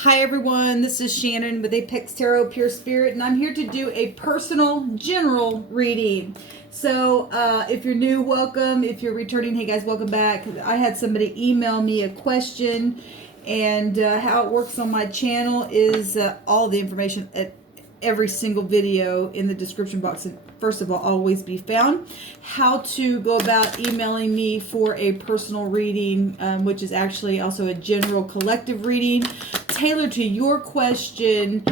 Hi everyone, this is Shannon with Apex Tarot Pure Spirit, and I'm here to do a personal general reading. So if you're new, welcome. If you're returning, hey guys, welcome back. I had somebody email me a question, and how it works on my channel is all the information at every single video in the description box, and first of all, always be found. How to go about emailing me for a personal reading, which is actually also a general collective reading tailored to your question,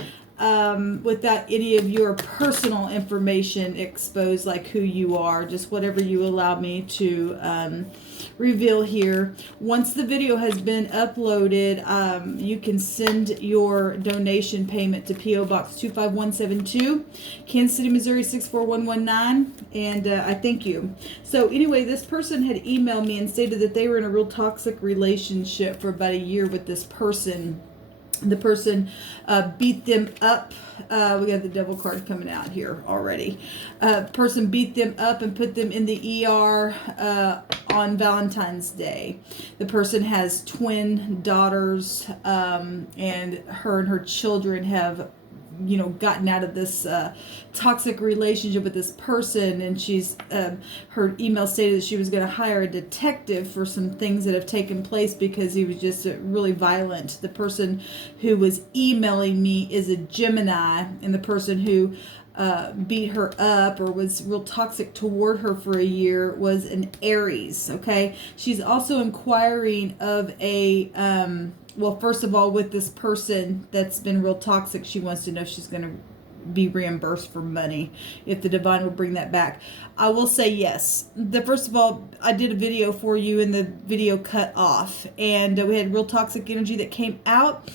without any of your personal information exposed, like who you are, just whatever you allow me to reveal here. Once the video has been uploaded, you can send your donation payment to P.O. Box 25172, Kansas City, Missouri 64119, and I thank you. So anyway, this person had emailed me and stated that they were in a real toxic relationship for about a year with this person. The person beat them up. We got the devil card coming out here already. Person beat them up and put them in the ER on Valentine's Day. The person has twin daughters, and her children have gotten out of this toxic relationship with this person, and she's her email stated that she was going to hire a detective for some things that have taken place because he was just really violent. The person who was emailing me is a Gemini, and the person who beat her up or was real toxic toward her for a year was an Aries. Okay, she's also inquiring of a well, first of all, with this person that's been real toxic, she wants to know if she's going to be reimbursed for money, if the divine will bring that back. I will say yes. First of all, I did a video for you, and the video cut off, and we had real toxic energy that came out.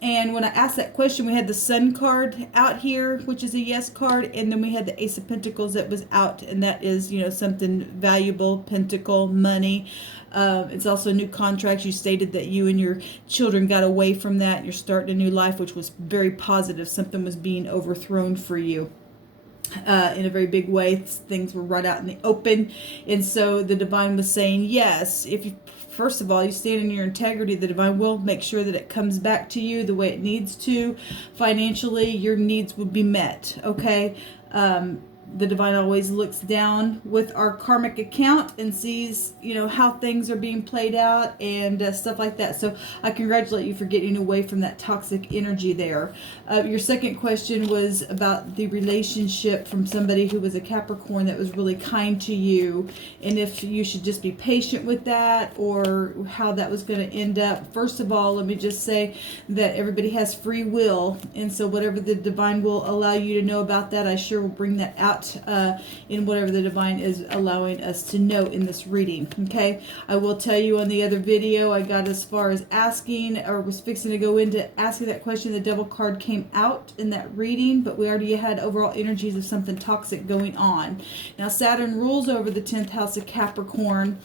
And when I asked that question, we had the Sun card out here, which is a yes card, and then we had the Ace of Pentacles that was out, and that is, something valuable, pentacle, money. It's also a new contract. You stated that you and your children got away from that. You're starting a new life, which was very positive. Something was being overthrown for you. In a very big way. Things were right out in the open, and so the divine was saying yes. If you First of all, you stand in your integrity, the divine will make sure that it comes back to you the way it needs to. Financially, your needs would be met, okay? The divine always looks down with our karmic account and sees, how things are being played out and stuff like that. So I congratulate you for getting away from that toxic energy there. Your second question was about the relationship from somebody who was a Capricorn that was really kind to you, and if you should just be patient with that or how that was going to end up. First of all, let me just say that everybody has free will, and so whatever the divine will allow you to know about that, I sure will bring that out in whatever the divine is allowing us to know in this reading. Okay, I will tell you on the other video, I got as far as asking, or was fixing to go into asking that question. The devil card came out in that reading, but we already had overall energies of something toxic going on. Now Saturn rules over the 10th house of Capricorn,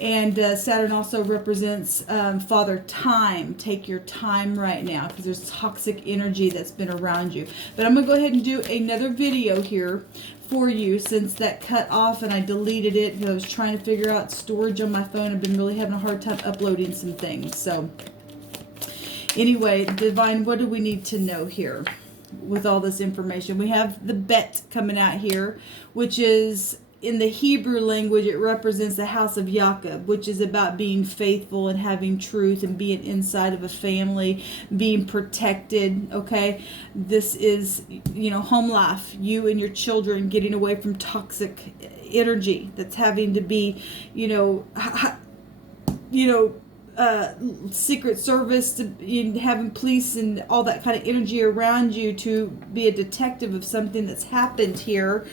and Saturn also represents Father Time. Take your time right now because there's toxic energy that's been around you. But I'm going to go ahead and do another video here for you since that cut off and I deleted it because I was trying to figure out storage on my phone. I've been really having a hard time uploading some things. So anyway, divine, what do we need to know here with all this information? We have the Bet coming out here, which is, in the Hebrew language, it represents the house of Jacob, which is about being faithful and having truth and being inside of a family, being protected, okay? This is, home life, you and your children getting away from toxic energy that's having to be, Secret Service, to having police and all that kind of energy around you to be a detective of something that's happened here.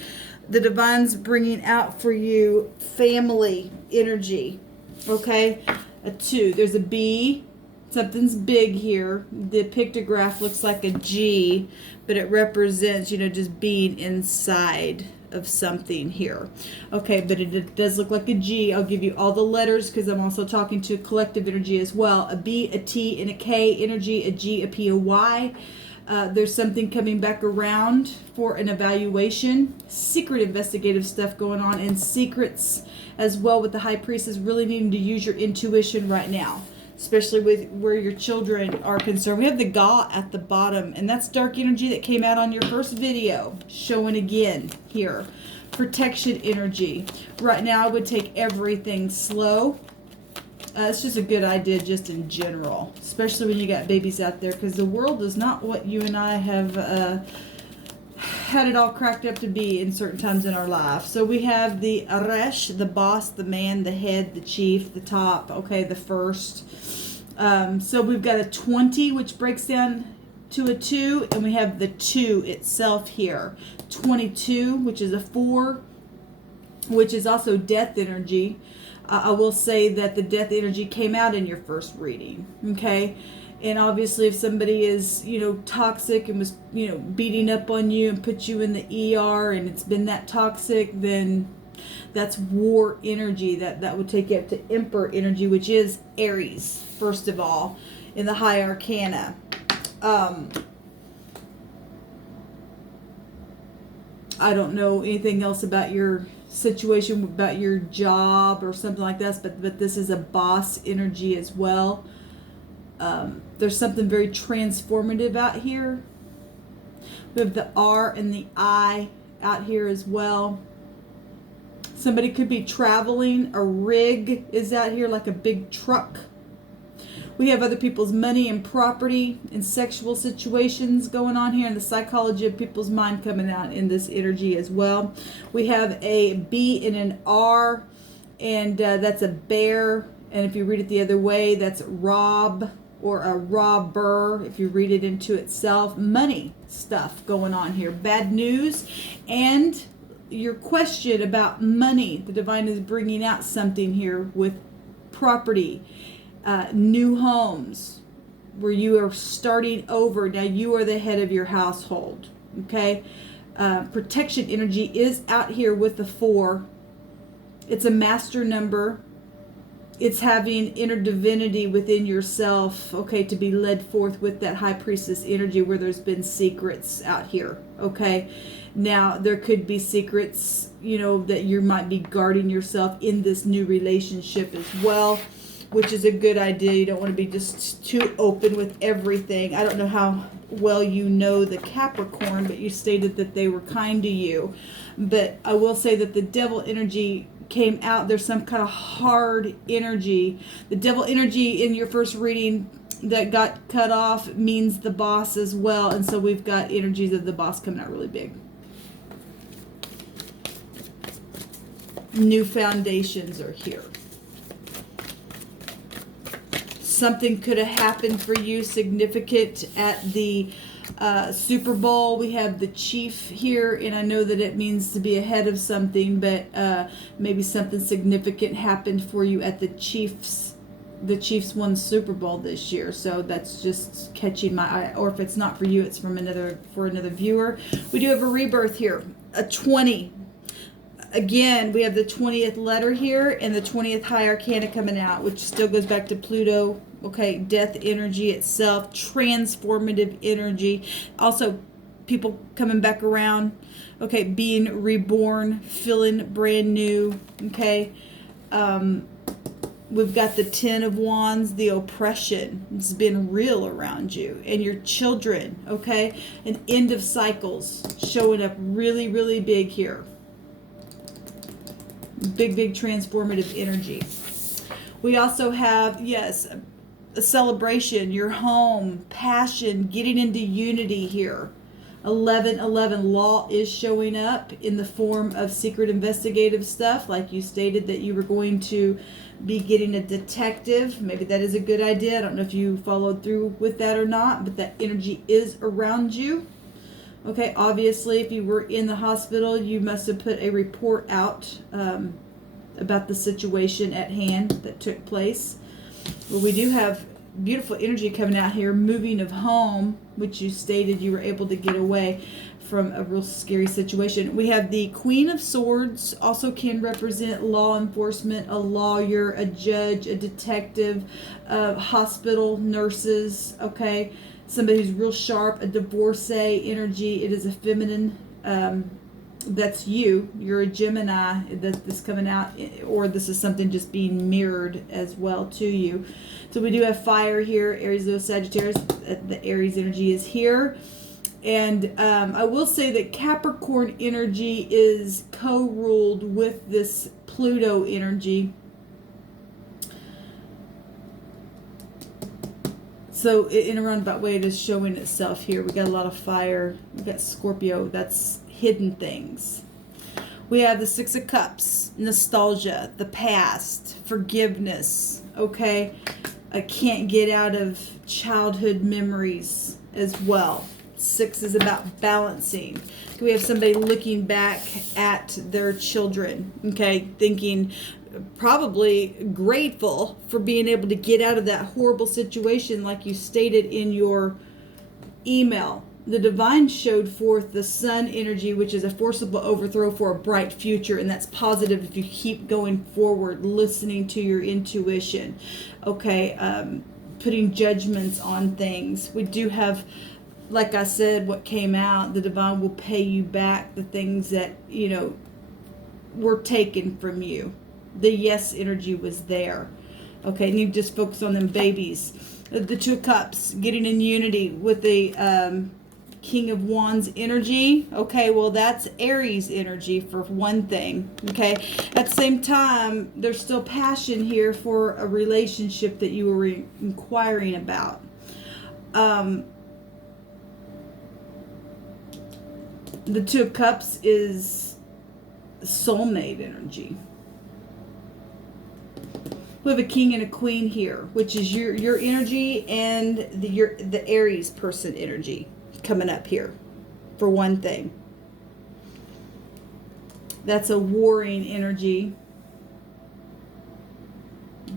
The divine's bringing out for you family energy, okay? A 2. There's a B. Something's big here. The pictograph looks like a G, but it represents, just being inside of something here. Okay, but it does look like a G. I'll give you all the letters because I'm also talking to collective energy as well. A B, a T, and a K energy. A G, a P, a Y. There's something coming back around for an evaluation. Secret investigative stuff going on, and secrets as well with the High Priestess really needing to use your intuition right now. especially with where your children are concerned. We have the Ga at the bottom, and that's dark energy that came out on your first video, showing again here. Protection energy. Right now, I would take everything slow. It's just a good idea just in general, especially when you got babies out there, because the world is not what you and I have had it all cracked up to be in certain times in our life. So we have the Aries, the boss, the man, the head, the chief, the top, okay, the first. So we've got a 20, which breaks down to a 2, and we have the 2 itself here. 22, which is a 4, which is also death energy. I will say that the death energy came out in your first reading, okay? And obviously if somebody is, toxic and was, beating up on you and put you in the ER and it's been that toxic, then that's war energy. That would take you up to Emperor energy, which is Aries, first of all, in the High Arcana. I don't know anything else about your situation, about your job or something like that, but this is a boss energy as well. There's something very transformative out here. We have the R and the I out here as well. Somebody could be traveling. A rig is out here, like a big truck. We have other people's money and property and sexual situations going on here, and the psychology of people's mind coming out in this energy as well. We have a B and an R, and that's a bear. And if you read it the other way, that's rob or a robber. If you read it into itself, money stuff going on here. Bad news, and your question about money. The divine is bringing out something here with property. New homes where you are starting over. Now you are the head of your household, okay? Protection energy is out here with the 4. It's a master number. It's having inner divinity within yourself, okay, to be led forth with that high priestess energy where there's been secrets out here, okay? Now there could be secrets, that you might be guarding yourself in this new relationship as well, which is a good idea. You don't want to be just too open with everything. I don't know how well you know the Capricorn, but you stated that they were kind to you. But I will say that the devil energy came out. There's some kind of hard energy. The devil energy in your first reading that got cut off means the boss as well. And so we've got energies of the boss coming out really big. New foundations are here. Something could have happened for you significant at the Super Bowl. We have the chief here, and I know that it means to be ahead of something, but maybe something significant happened for you at the Chiefs. The Chiefs won Super Bowl this year, so that's just catching my eye. Or if it's not for you, it's from another viewer. We do have a rebirth here, a 20. Again, we have the 20th letter here and the 20th High Arcana coming out, which still goes back to Pluto. Okay, death energy itself, transformative energy. Also, people coming back around. Okay, being reborn, feeling brand new. Okay, we've got the 10 of Wands, the oppression. It's been real around you and your children. Okay, an end of cycles showing up really, really big here. Big transformative energy. We also have, yes, a celebration, your home, passion, getting into unity here. 1111 law is showing up in the form of secret investigative stuff, like you stated that you were going to be getting a detective. Maybe that is a good idea. I don't know if you followed through with that or not, but that energy is around you. Okay, obviously, if you were in the hospital, you must have put a report out about the situation at hand that took place. Well, we do have beautiful energy coming out here, moving of home, which you stated you were able to get away from a real scary situation. We have the Queen of Swords, also can represent law enforcement, a lawyer, a judge, a detective, hospital, nurses, okay? Somebody who's real sharp, a divorcee energy. It is a feminine that's you're a Gemini that's coming out, or this is something just being mirrored as well to you. So we do have fire here, Aries, Leo, Sagittarius. The Aries energy is here. And I will say that Capricorn energy is co-ruled with this Pluto energy. So in a roundabout way, it is showing itself here. We got a lot of fire. We got Scorpio. That's hidden things. We have the Six of Cups, nostalgia, the past, forgiveness. Okay, I can't get out of childhood memories as well. Six is about balancing. We have somebody looking back at their children. Okay, thinking, probably grateful for being able to get out of that horrible situation, like you stated in your email. The divine showed forth the sun energy, which is a forcible overthrow for a bright future, and that's positive if you keep going forward, listening to your intuition. Okay, putting judgments on things. We do have, like I said, what came out, the divine will pay you back the things that, you know, were taken from you. The yes energy was there. Okay, and you just focus on them babies. The Two of Cups, getting in unity with the King of Wands energy. Okay, well, that's Aries energy for one thing. Okay, at the same time, there's still passion here for a relationship that you were inquiring about. The Two of Cups is soulmate energy. We have a king and a queen here, which is your energy and the Aries person energy coming up here for one thing. That's a warring energy.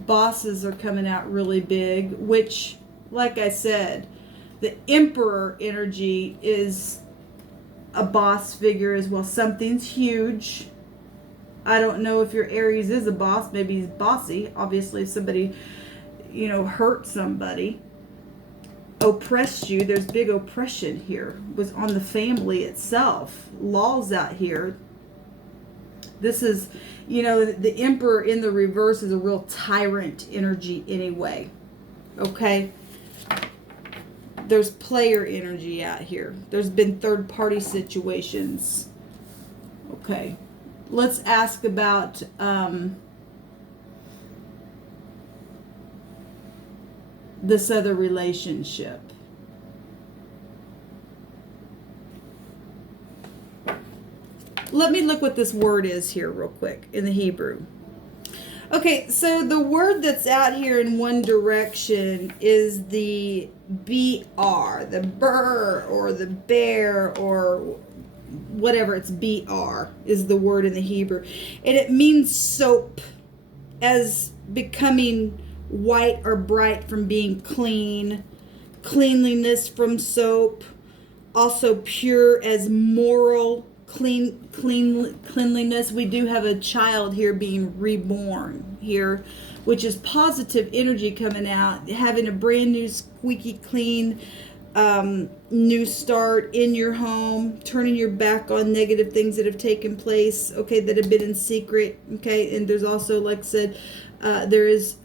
Bosses are coming out really big, which, like I said, the Emperor energy is a boss figure as well. Something's huge. I don't know if your Aries is a boss. Maybe he's bossy. Obviously, if somebody, you know, hurt somebody, oppressed you, there's big oppression here. Was on the family itself. Laws out here. This is, you know, the Emperor in the reverse is a real tyrant energy anyway. Okay? There's player energy out here. There's been third party situations. Okay. Let's ask about this other relationship. Let me look what this word is here real quick in the Hebrew. Okay, so the word that's out here in one direction is the BR, the burr or the bear or whatever, it's BR is the word in the Hebrew. And it means soap, as becoming white or bright from being clean, cleanliness from soap, also pure as moral cleanliness. We do have a child here being reborn here, which is positive energy coming out, having a brand new squeaky clean new start in your home, turning your back on negative things that have taken place, okay, that have been in secret, okay. And there's also, like I said, there is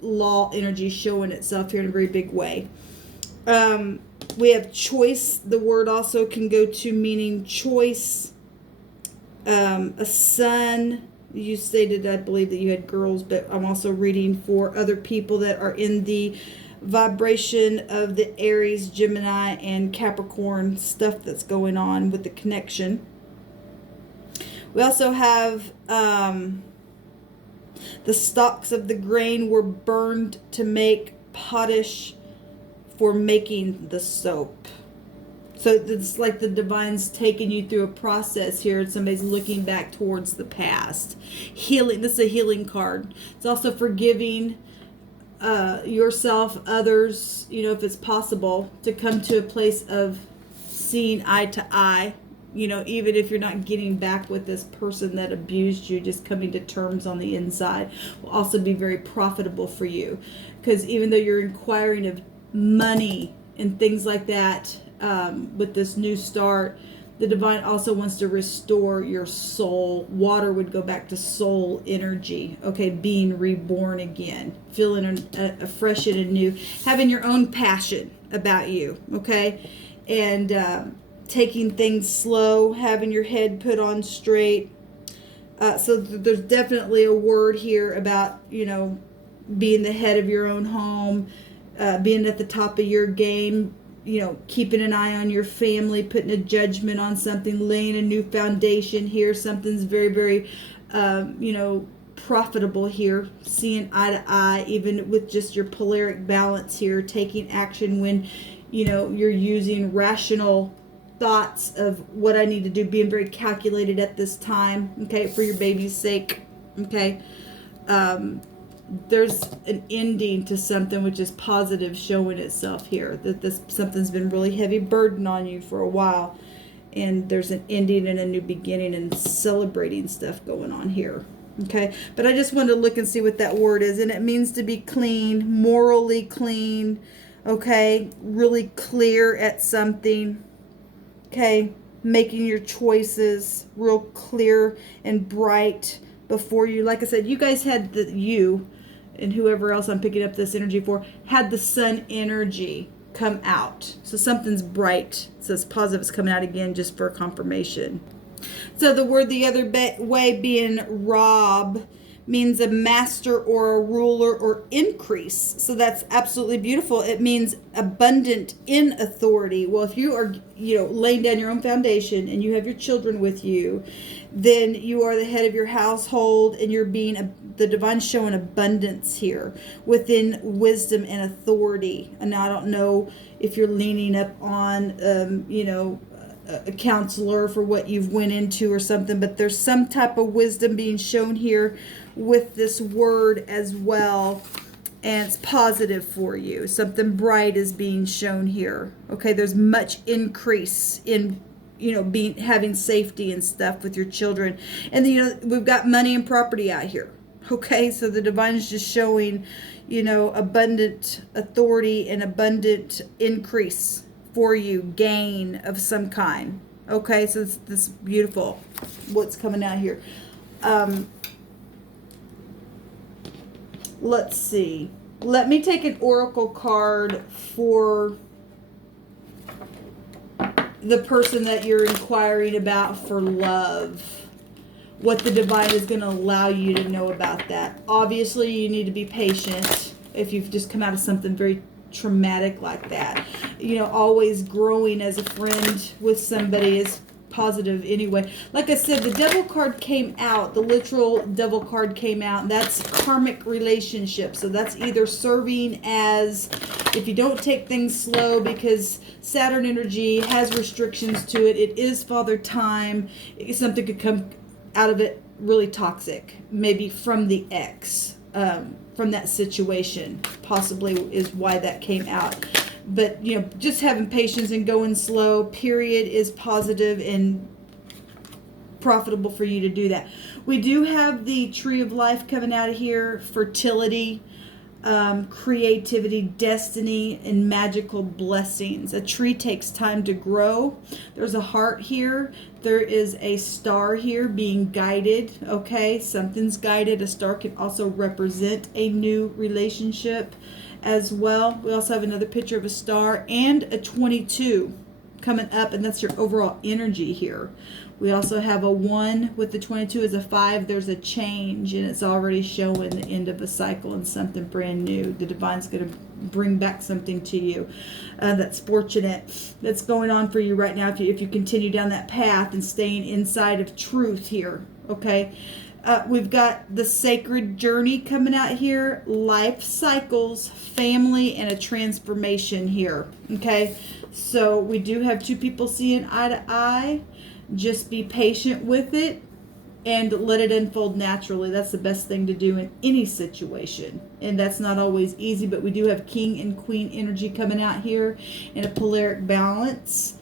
law energy showing itself here in a very big way. We have choice. The word also can go to meaning choice. A son. You stated, I believe, that you had girls, but I'm also reading for other people that are in the vibration of the Aries, Gemini, and Capricorn stuff that's going on with the connection. We also have the stalks of the grain were burned to make potash for making the soap. So it's like the divine's taking you through a process here, and somebody's looking back towards the past. Healing. This is a healing card. It's also forgiving yourself, others, you know, if it's possible, to come to a place of seeing eye to eye, you know, even if you're not getting back with this person that abused you, just coming to terms on the inside will also be very profitable for you. Because even though you're inquiring of money and things like that, with this new start, The divine also wants to restore your soul. Water would go back to soul energy, okay? Being reborn again, feeling a fresh and anew, having your own passion about you, okay? And taking things slow, having your head put on straight. So there's definitely a word here about, you know, being the head of your own home, being at the top of your game, you know, keeping an eye on your family, putting a judgment on something, laying a new foundation here. Something's very, very, you know, profitable here. Seeing eye to eye, even with just your polaric balance here, taking action when, you know, you're using rational thoughts of what I need to do, being very calculated at this time, okay, for your baby's sake, okay. There's an ending to something which is positive showing itself here, that this something's been really heavy burden on you for a while, and there's an ending and a new beginning and celebrating stuff going on here, okay. But I just wanted to look and see what that word is, and it means to be clean, morally clean, okay, really clear at something, okay, making your choices real clear and bright before you. Like I said, you guys had you and whoever else I'm picking up this energy for had the sun energy come out. So something's bright. It says positive is coming out again, just for confirmation. So the word the other way being rob means a master or a ruler or increase. So that's absolutely beautiful. It means abundant in authority. Well, if you are, you know, laying down your own foundation and you have your children with you, then you are the head of your household, and you're being the divine showing abundance here within wisdom and authority. And I don't know if you're leaning up on, you know, a counselor for what you've went into or something, but there's some type of wisdom being shown here with this word as well, and it's positive for you. Something bright is being shown here, okay. There's much increase in, you know, having safety and stuff with your children. And you know, we've got money and property out here, okay. So the divine is just showing, you know, abundant authority and abundant increase for you, gain of some kind, okay. So it's this beautiful what's coming out here. Let's see, let me take an oracle card for the person that you're inquiring about for love, what the divine is going to allow you to know about that. Obviously you need to be patient if you've just come out of something very traumatic like that. You know, always growing as a friend with somebody is positive anyway. Like I said, the devil card came out, the literal devil card came out, and that's karmic relationship. So that's either serving as, if you don't take things slow, because Saturn energy has restrictions to it, it is father time, something could come out of it really toxic, maybe from the ex, from that situation, possibly is why that came out. But, you know, just having patience and going slow, period, is positive and profitable for you to do that. We do have the tree of life coming out of here, fertility, creativity, destiny, and magical blessings. A tree takes time to grow. There's a heart here. There is a star here being guided, okay? Something's guided. A star can also represent a new relationship as well. We also have another picture of a star and a 22 coming up, and that's your overall energy here. We also have a 1 with the 22 as a 5. There's a change, and it's already showing the end of a cycle and something brand new. The divine's going to bring back something to you that's fortunate, that's going on for you right now if you continue down that path and staying inside of truth here, okay? We've got the sacred journey coming out here, life cycles, family, and a transformation here, okay? So we do have two people seeing eye to eye. Just be patient with it and let it unfold naturally. That's the best thing to do in any situation. And that's not always easy, but we do have king and queen energy coming out here in a polaric balance.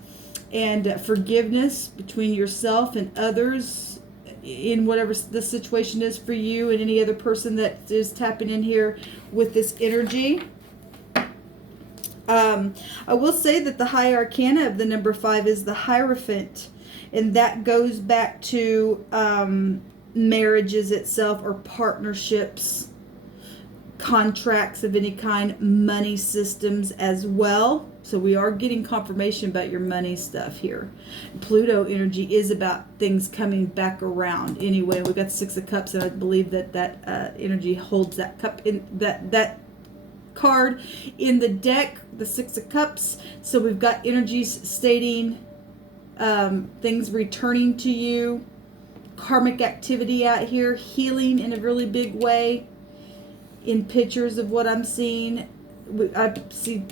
And forgiveness between yourself and others in whatever the situation is for you and any other person that is tapping in here with this energy. I will say that the high arcana of the number 5 is the Hierophant. And that goes back to marriages itself, or partnerships, contracts of any kind, money systems as well. So we are getting confirmation about your money stuff here. Pluto energy is about things coming back around. Anyway, we got the Six of Cups, and I believe that energy holds that cup in that card in the deck, the Six of Cups. So we've got energies stating things returning to you, karmic activity out here, healing in a really big way. In pictures of what I'm seeing, I see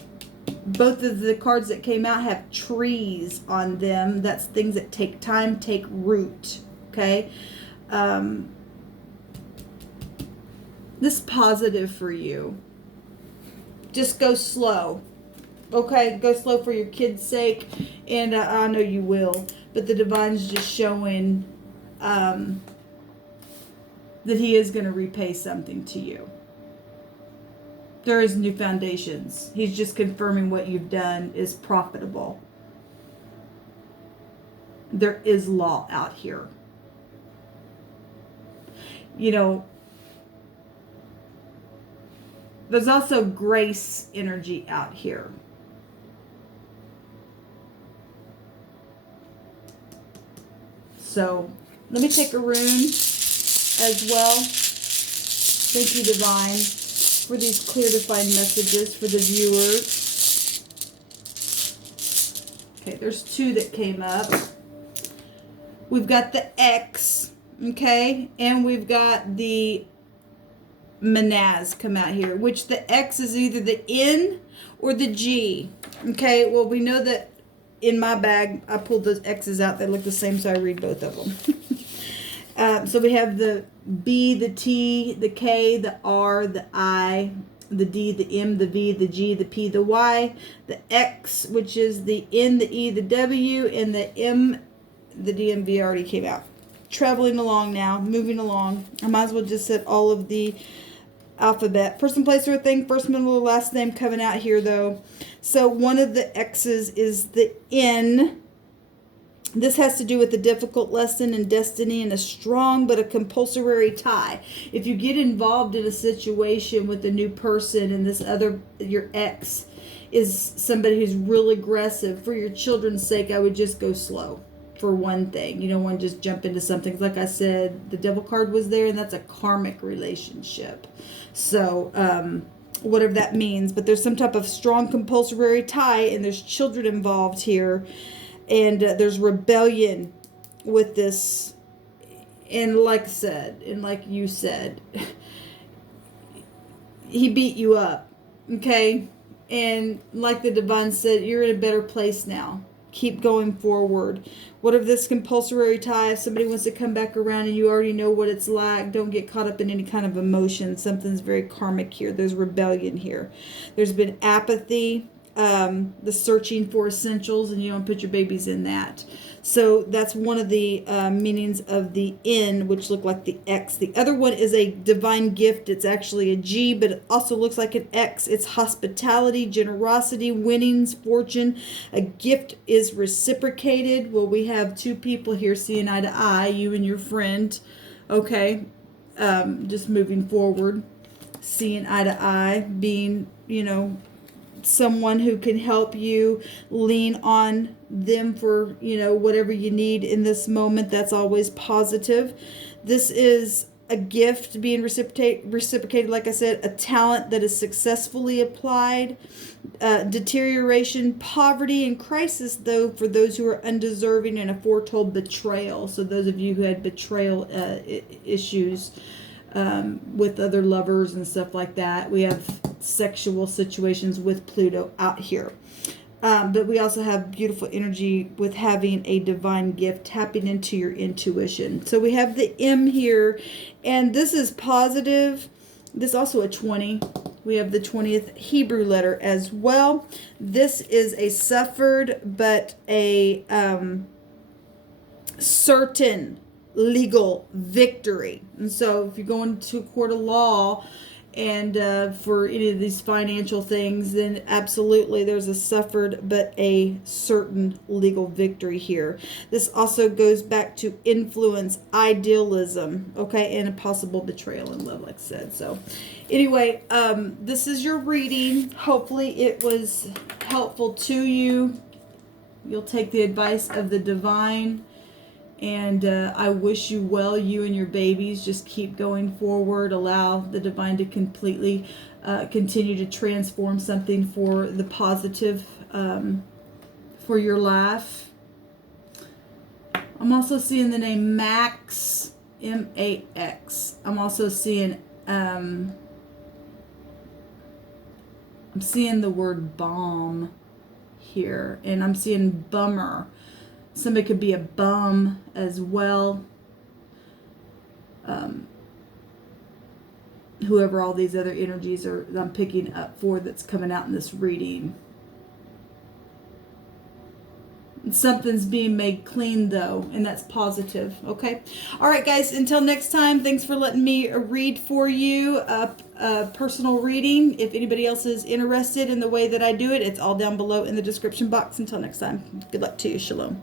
both of the cards that came out have trees on them. That's things that take time, take root. Okay. This is positive for you. Just go slow. Okay, go slow for your kids' sake, and I know you will. But the divine's just showing that he is going to repay something to you. There is new foundations. He's just confirming what you've done is profitable. There is law out here. You know, there's also grace energy out here. So let me take a rune as well. Thank you, Divine, for these clear, defined messages for the viewers. Okay, there's two that came up. We've got the X, okay, and we've got the Manaz come out here, which the X is either the N or the G. Okay, well, we know that in my bag, I pulled those X's out. They look the same, so I read both of them. So we have the B, the T, the K, the R, the I, the D, the M, the V, the G, the P, the Y, the X, which is the N, the E, the W, and the M, the DMV already came out. Traveling along now, moving along. I might as well just set all of the alphabet. Person, place, or thing, first, middle, last name coming out here, though. So one of the X's is the N. This has to do with a difficult lesson and destiny and a strong but a compulsory tie. If you get involved in a situation with a new person and this other, your ex, is somebody who's real aggressive, for your children's sake, I would just go slow. For one thing, you don't want to just jump into something. Like I said, the Devil card was there, and that's a karmic relationship. So, whatever that means. But there's some type of strong compulsory tie, and there's children involved here. And there's rebellion with this. And like I said, and like you said, he beat you up. Okay? And like the Divine said, you're in a better place now. Keep going forward. Whatever this compulsory tie, if somebody wants to come back around and you already know what it's like, don't get caught up in any kind of emotion. Something's very karmic here. There's rebellion here. There's been apathy, the searching for essentials, and you don't put your babies in that. So that's one of the meanings of the N, which look like the X. The other one is a divine gift. It's actually a G, but it also looks like an X. It's hospitality, generosity, winnings, fortune. A gift is reciprocated. Well, we have two people here seeing eye to eye, you and your friend. Okay, just moving forward, seeing eye to eye, being, you know, someone who can help you, lean on them for, you know, whatever you need in this moment. That's always positive. This is a gift being reciprocated, like I said, a talent that is successfully applied. Deterioration, poverty, and crisis, though, for those who are undeserving, and a foretold betrayal. So those of you who had betrayal issues with other lovers and stuff like that. We have sexual situations with Pluto out here. But we also have beautiful energy with having a divine gift, tapping into your intuition. So we have the M here, and this is positive. This is also a 20. We have the 20th Hebrew letter as well. This is a suffered but a certain legal victory. And so if you're going to a court of law and for any of these financial things, then absolutely there's a suffered but a certain legal victory here. This also goes back to influence, idealism, okay, and a possible betrayal in love, like I said. So anyway, this is your reading. Hopefully it was helpful to you. You'll take the advice of the divine. And I wish you well, you and your babies. Just keep going forward. Allow the divine to completely continue to transform something for the positive for your life. I'm also seeing the name Max, M-A-X. I'm also seeing, I'm seeing the word bomb here. And I'm seeing bummer. Somebody could be a bum as well. Whoever all these other energies are, I'm picking up for, that's coming out in this reading. Something's being made clean though, and that's positive. Okay. All right, guys. Until next time, thanks for letting me read for you a personal reading. If anybody else is interested in the way that I do it, it's all down below in the description box. Until next time, good luck to you. Shalom.